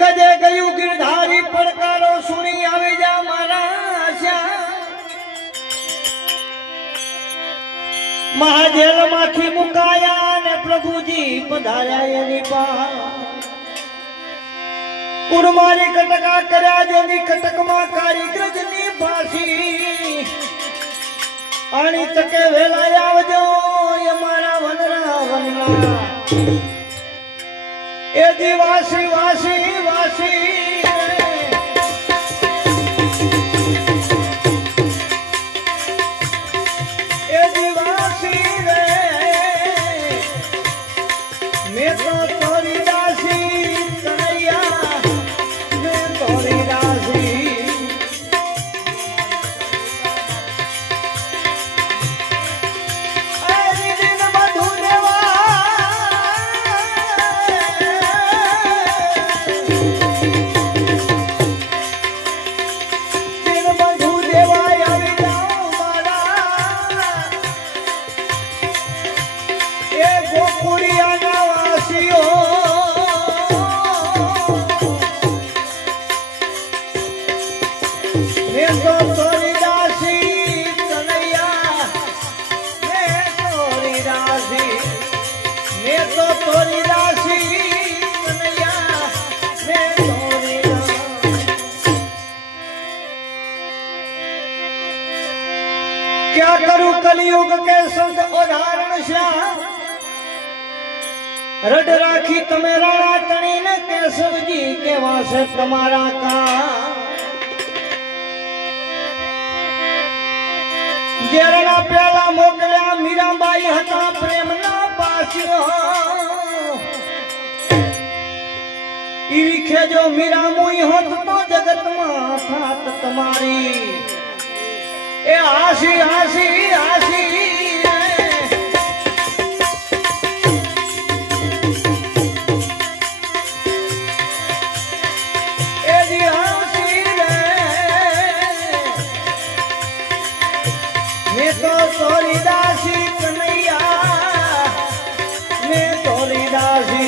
ગજે ગયું ગિરધારી પડકારો સુણી આવી જા મારા શ્યામ મહાજેલ માંથી મુકાયા ને પ્રભુજી પધાર્યા એની પાસે કુરમારી કટકા કર્યા જેની કટકમાં કાળી ગ્રજની ફાંસી આણી તકે વેલા આવજો એ મારા વનરા વનરા એ દિવાસી વાસી વાસી એ દિવાસી રે મેં તો તોરી દાસી કનૈયા મેં તોરી દાસી क्या करूं कलयुग के संत उदाहरण श्याम रड राखी तमे राणा तणी ने केशवजी केवा से तमारा का जेरना प्याला मोकल्या मीराबाई हता प्रेम ना पास्यो ईवी खेजो मीरा मुई होत तो जगत में थात तुम्हारी ए आसी आसी आसी ए जी आसी रे मैं तो तोरी दासी कन्हैया मैं तोरी दासी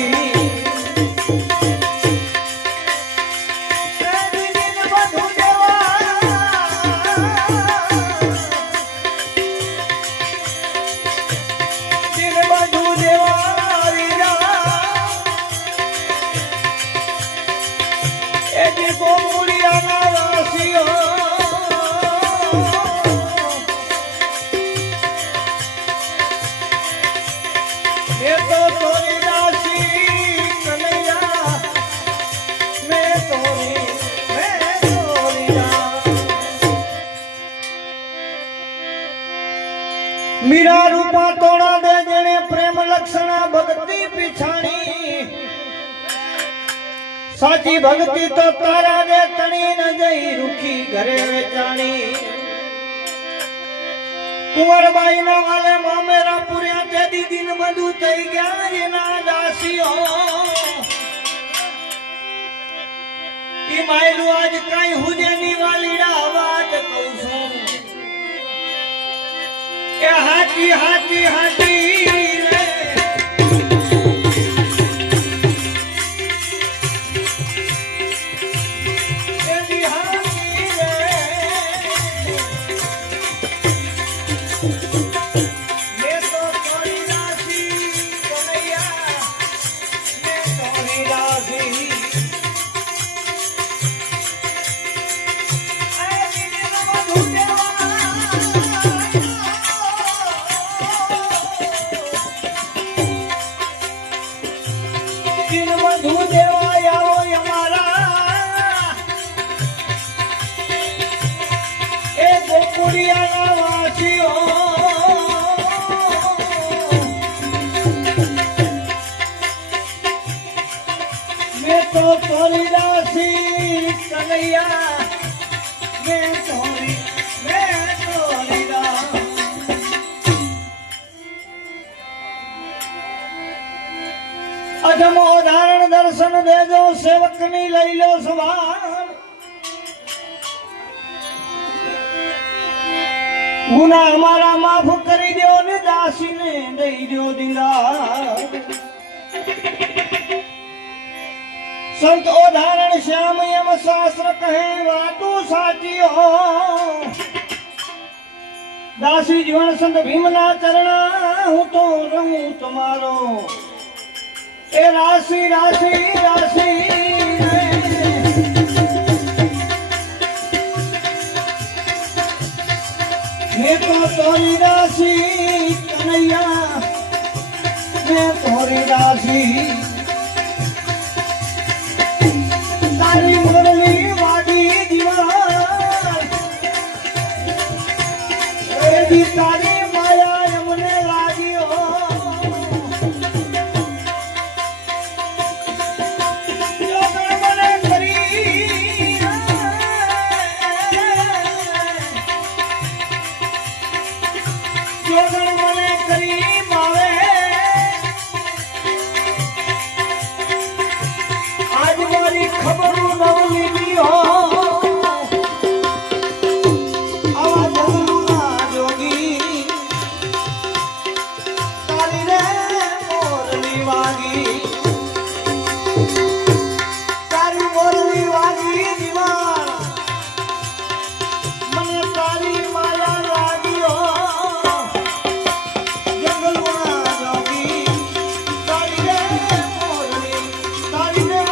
मीरा रूपा तोड़ा दे जेने प्रेम लक्षणा भक्ति पिछाणी साची भक्ति तो तारा दे तणी न जई रुखी घरे वेचाणी कुंवरबाई ना वाले मामेरा पुरिया ते दी दिन मधु थई गया जेना दासियो ई मायलू आज काई हुजेनी वालीड़ा वाट कहूं ए हाथी हाथी हाथी रे ए दी हाथी रे मैं तो तोरी दासी कन्हैया मैं तोरी दासी तोरी दासी कन्हैया मैं तोरी अजमो धारण दर्शन देजो सेवक नी लई लो संभाल गुना हमारा माफ करी दो ने दासी ने दई दो दिंगा संत उदाहरण श्याम यम शास्त्र कहे वातु साचियो दासी जीवन संत भीमना चरणा हूँ तो रहूं तुम्हारो ए राशि राशि राशि मैं तो तोरी राशि कन्हैया मैं तोरी राशि तारी मुरली वागी जीवन एदी तारी माया यमुने लागी हो जोगण मने करी जोगण मने करी मावे आज मारी खबर न लीधी हो आवाज ना जोगी तारी रे मोरली वागी तारी मोरली वागी दीवार मने तारी माया लागी हो जंगलवा जोगी तारी रे मोरली तारी रे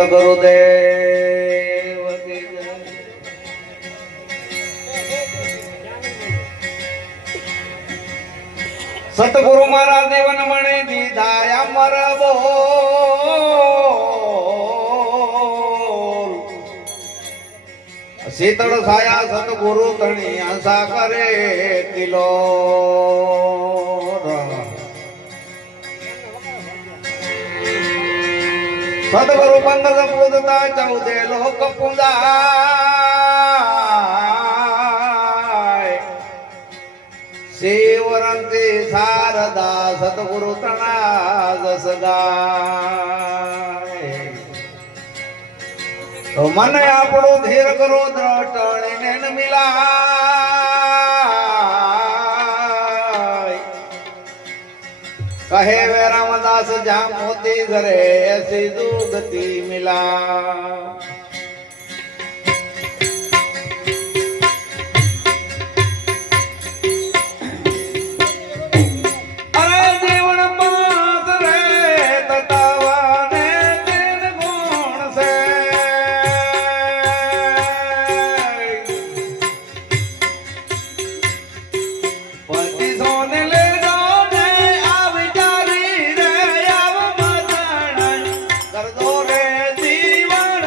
સતગુરુદેવ કી જય. સતગુરુ મારા દેવન મણે દીધા અમર બોલ શીતળ છાયા સતગુરુ તણી આશા કરે કિલો સદગુરુ પંગલ પૂજતા ચૌદે લોક પૂજાય શિવરંતી શારદા સદગુરુ તણા જસ ગાય તો મને આપણું ધીર કરો દ્રટણી ને મિલાય कहे वे रामदास जहाँ मोती धरे ऐसी दुर्गति मिला अरे जीवन पास रे ततावाने दिन गुण से पति सोने ले कर दो रे जीवन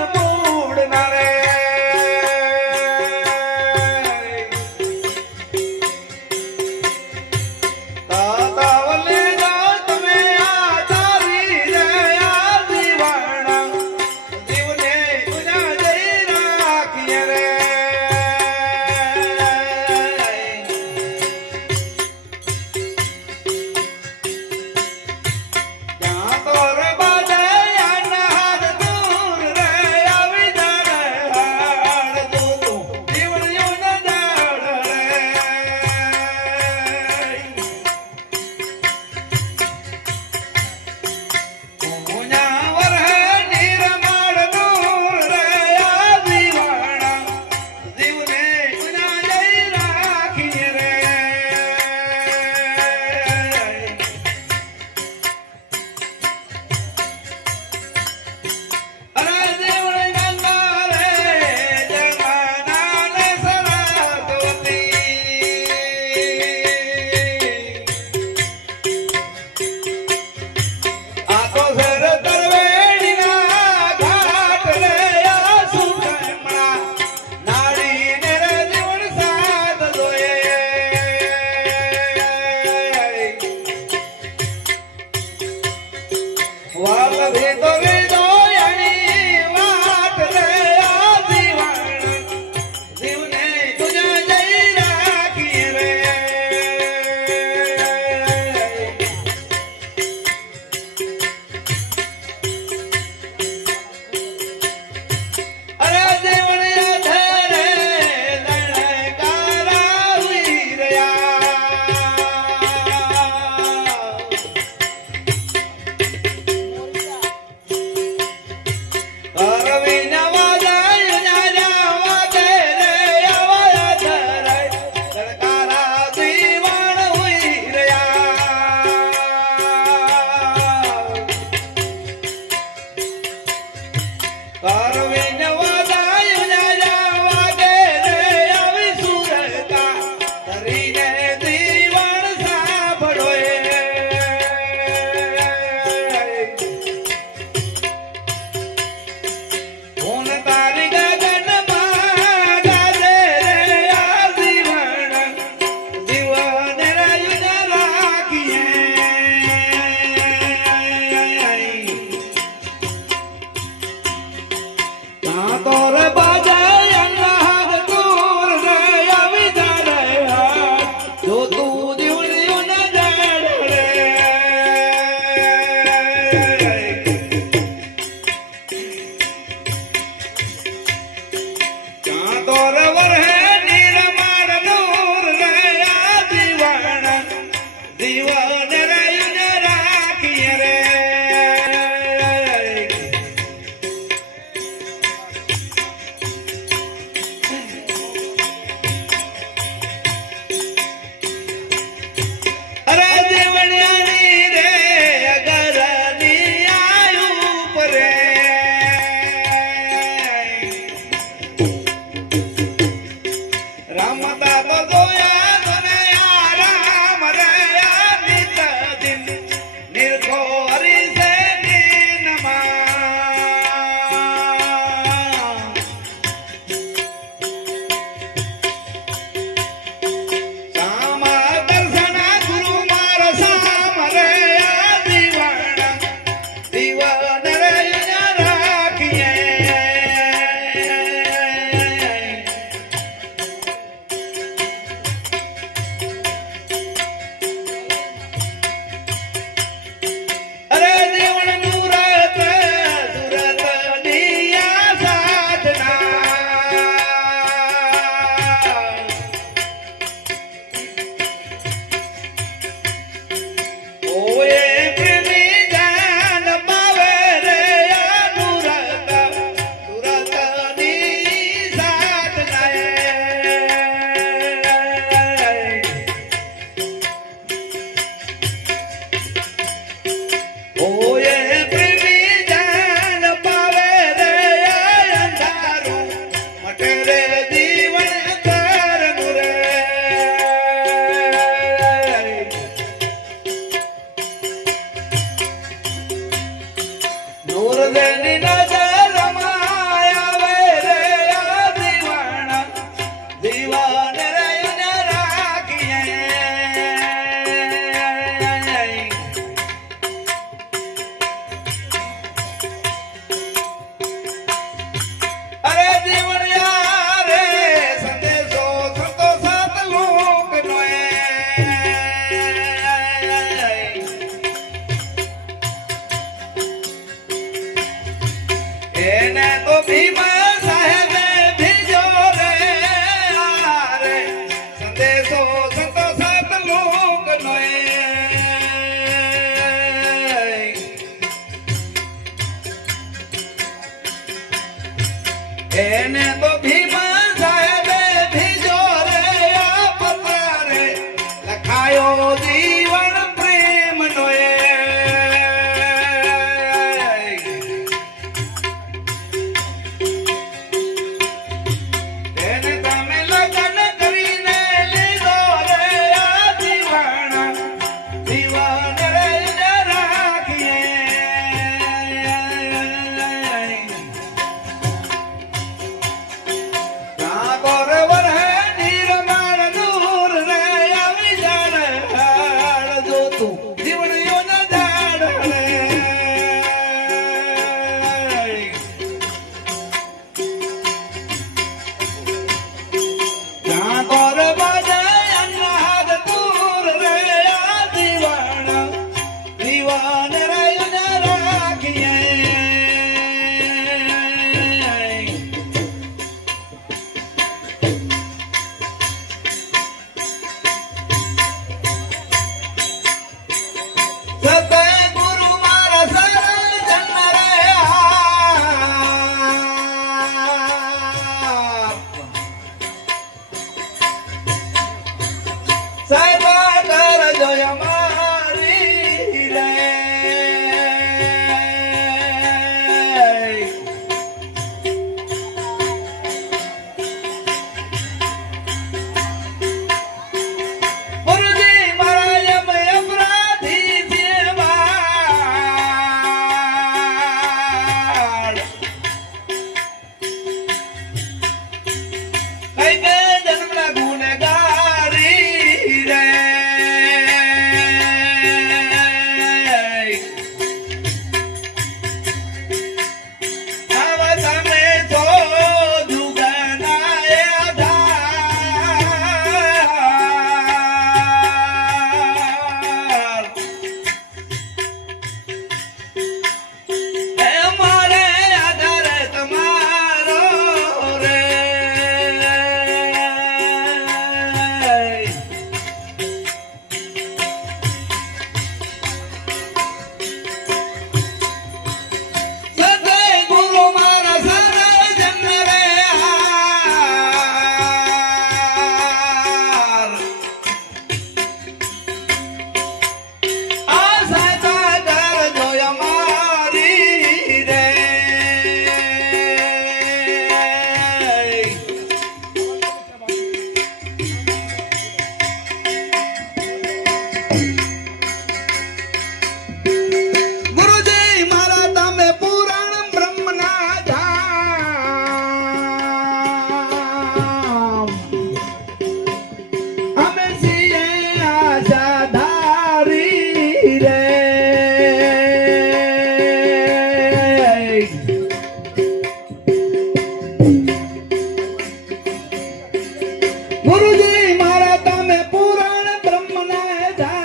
ગુરુજી મારા તમે પુરાણ બ્રહ્મના ધામ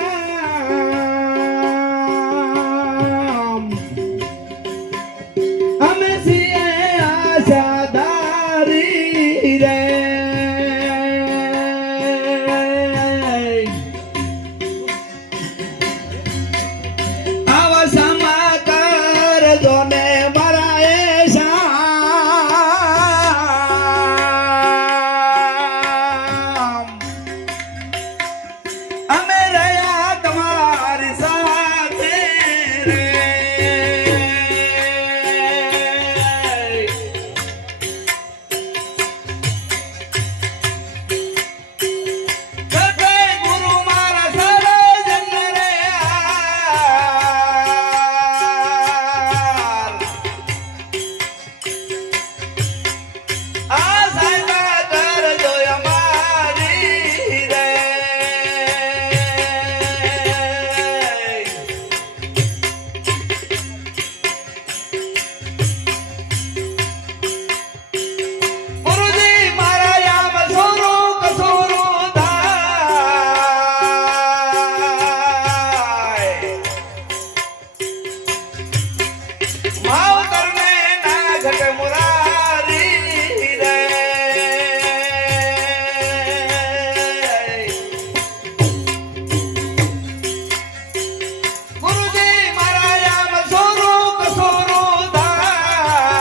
અમે છીએ આશાધારી રે આવા સમાચાર જોને મારા અમે રહ્યા તમારી સાથે રે સતે ગુરુ મારા સર્વજન રે આ સાયબા કરજો અમારી રે ગુરુજી મારા યામ સોરો કસોરો થાય માવતરને ના ઘટે મુરારી રે ગુરુજી મારા યામ સોરો કસોરો થાય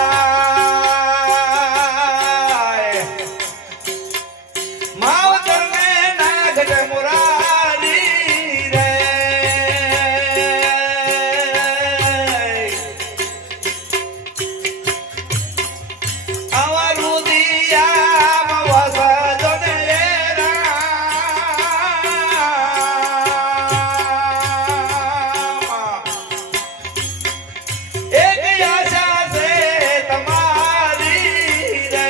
માવતરને ના ઘટે મુરારી રે આવા રુદિયામાં વસજો ને રામ એક આશા છે તમારી રે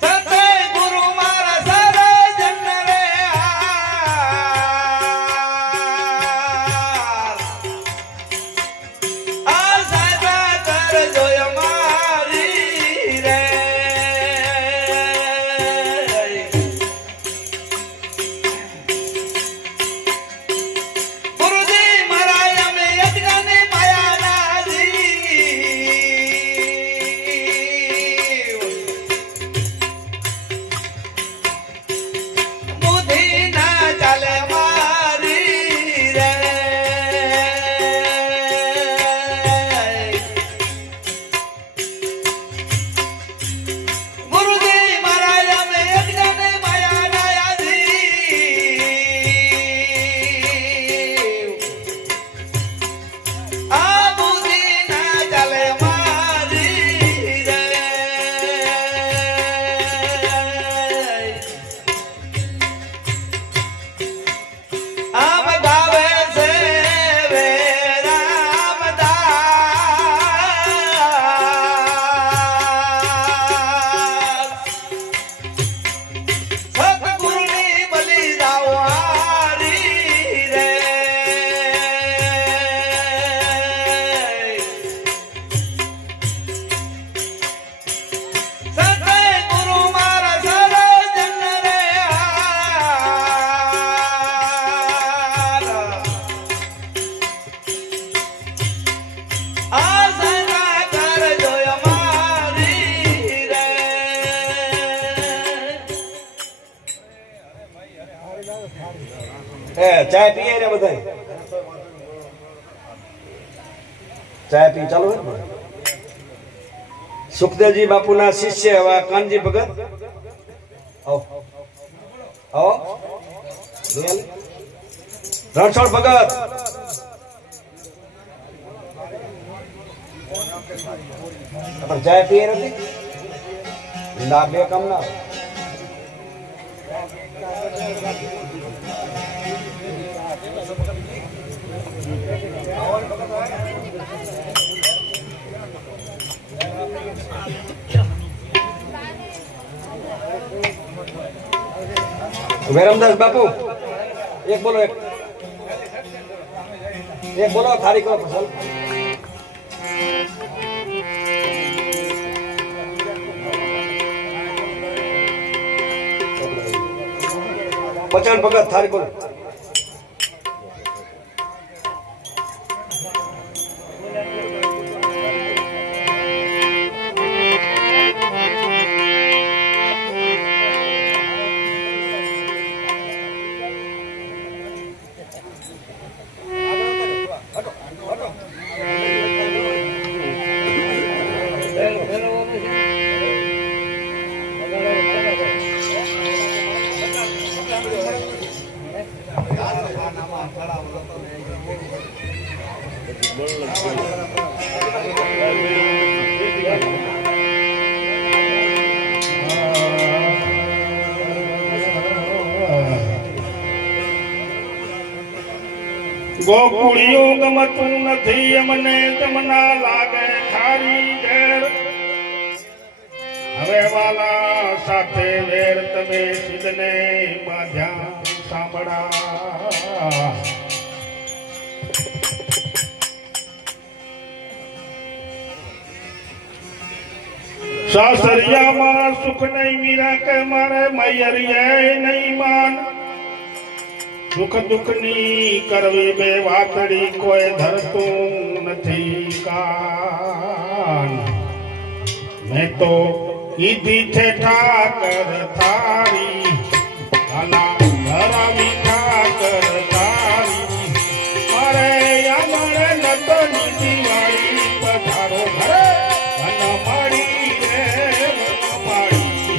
સતે ગુરુ મારા સર્વજન રે આ સાયબા કરજો અમારી રે ગુરુજી મારા અમે યજ્ઞને માયાના જીવ બુદ્ધિ ના ચાલે મારી રે ગુરુજી મારા અમે યજ્ઞને માયાના જીવ આ બુદ્ધિ ના ચાલે મારી રે આમ ગાવે છે વે રામદાસ સતગુરુની બલી જાઓ હારી રે સતે ગુરુ મારા સર્વજન રે આ સાયબા કરજો અમારી રે ચાય પીએ રે બધાય ચાય પી ચાલુ હે સુખદેવજી બાપુના શિષ્ય એવા કાનજી ભગત આવો આવો રણછોડ ભગત પણ ચાય પીએ નથી ના બે કામ ના વેરમદાસ બાપू एक बोलो थारी करो फसल બચન ભગત થારી બોલ. ગોકુળિયું ગમતું નથી અમને તમના લાગે ખારી ઝેર હવે વાલા સાથે વેર તમે સિદ્ધને બાંધ્યા સાંભળા સાસરિયામાં સુખ નહીં મીરા કે મારે મૈયરિયે નહીં માન સુખ દુઃખની કરવી બે વાતડી કોઈ ધરતું નથી કાન મેં તો કીધી છે ઠાકર તારી આલા ધરાવી ઠાકર તારી મારે અમારે નતો દિવાળી પધારો ઘરે વન માડી રે વન માડી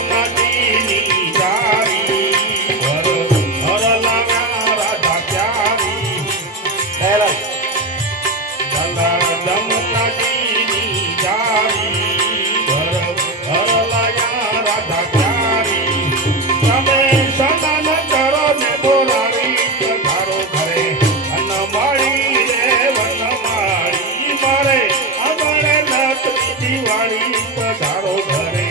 જમુનાજીની જારી હર લાવ્યા રાધા પ્યારી જમુનાજીની જારી હર લાવ્યા રાધા પ્યારી તમે સદાન કરો ને બોલાવી પધારો ઘરે અન માળી રે વન માળી મારે અમારે નતની દિવાળી પધારો ઘરે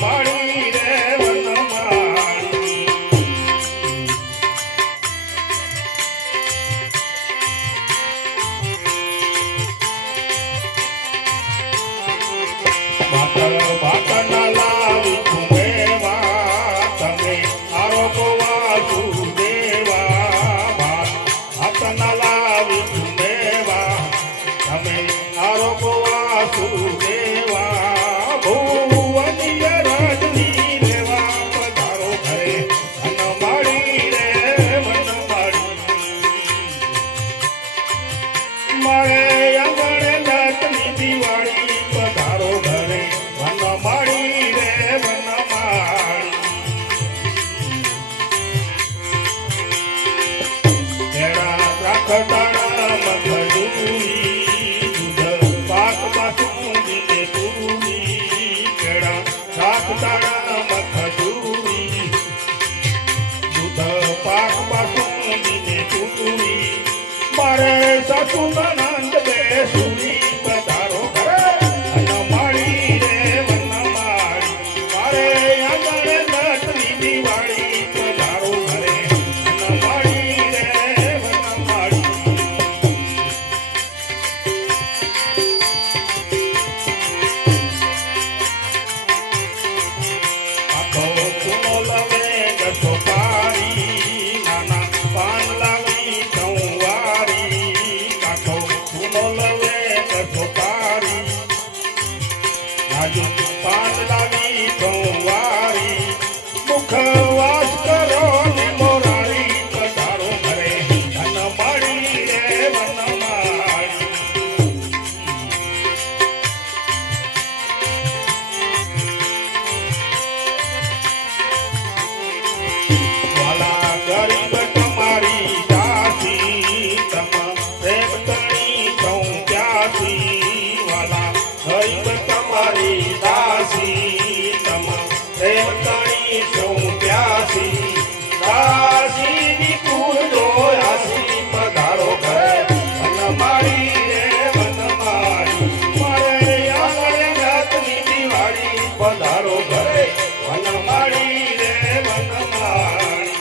માળી રે વન માળી બાટના લાવી ચુમેવા તમે આરોગો વાસુદેવા બાટના લાવી ચુમેવા તમે આરોગો વાસુદેવા ભુવનીય રાજની દેવા પધારો ઘરે વન માળી રે વન માળી મારે આંગણે નાતની દિવાળી પધારો ઘરે વન માળી રે વન માળી કેળા રાખતાણા મખડુરી દૂધ પાક બાસુંદી ને પૂરી કેળા રાખતાણા મખડુરી દૂધ પાક બાસુંદી ને પૂરી મારે સાસુ નનંદ બેસુરી પધારો ઘરે વન માળી રે વન માળી મારે આંગણે નટની દિવાળી પધારો ઘરે વન માળી રે વન માળી આખો ચૂનો લવે ગસો પારી નાના પાન લાવી ચૌવારી કાઠો ચૂનો લવે ગસો પારી રાજુ પાન લાવી ચૌવારી મુખવાસ કરો ને મોરારી પધારો ઘરે વન માળી રે વન માળી વાલા ગરીબ તમારી દાસી તમ પ્રેમ તણી સૌ પ્યાસી વાલા ગરીબ તમારી દાસી તમ પ્રેમ તણી સૌ પ્યાસી દાસીની પૂજો આસી પધારો ઘરે વન માળી રે વન માળી મારે આંગણે નાતની દિવાળી પધારો ઘરે વન માળી રે વન માળી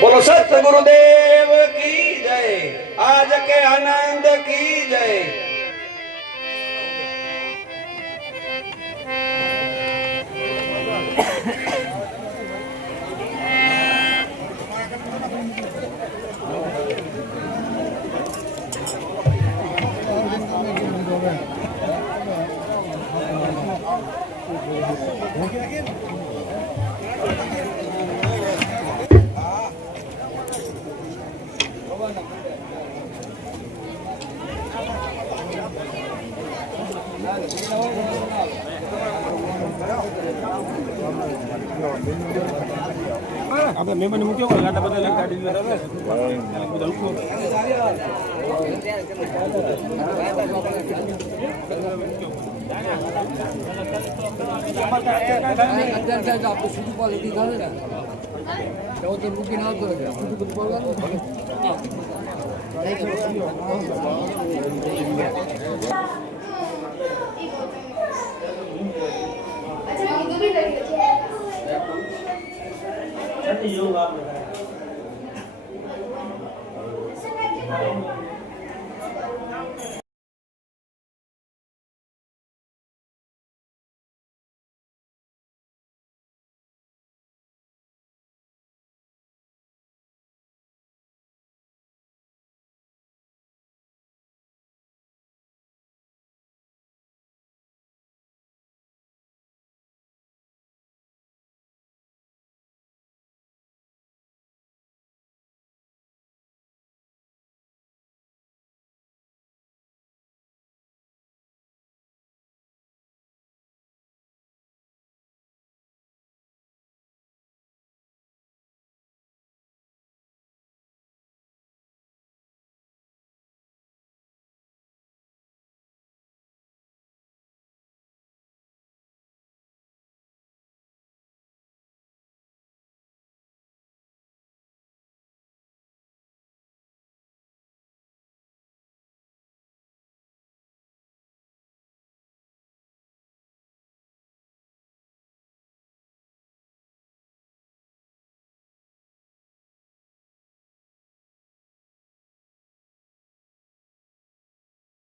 બોલો સત ગુરુદેવ કી જય આજ કે આનંદ કી જય. આપણે મહેમાન મૂક્યો હોય ગાડા બધા લઈ ગાડી બધા ઉઠો આપણે સીધું ક્વોલિટી થાય ને તો મૂકીને આવતો રહે સીધું બોલવાનું યોગ આપણે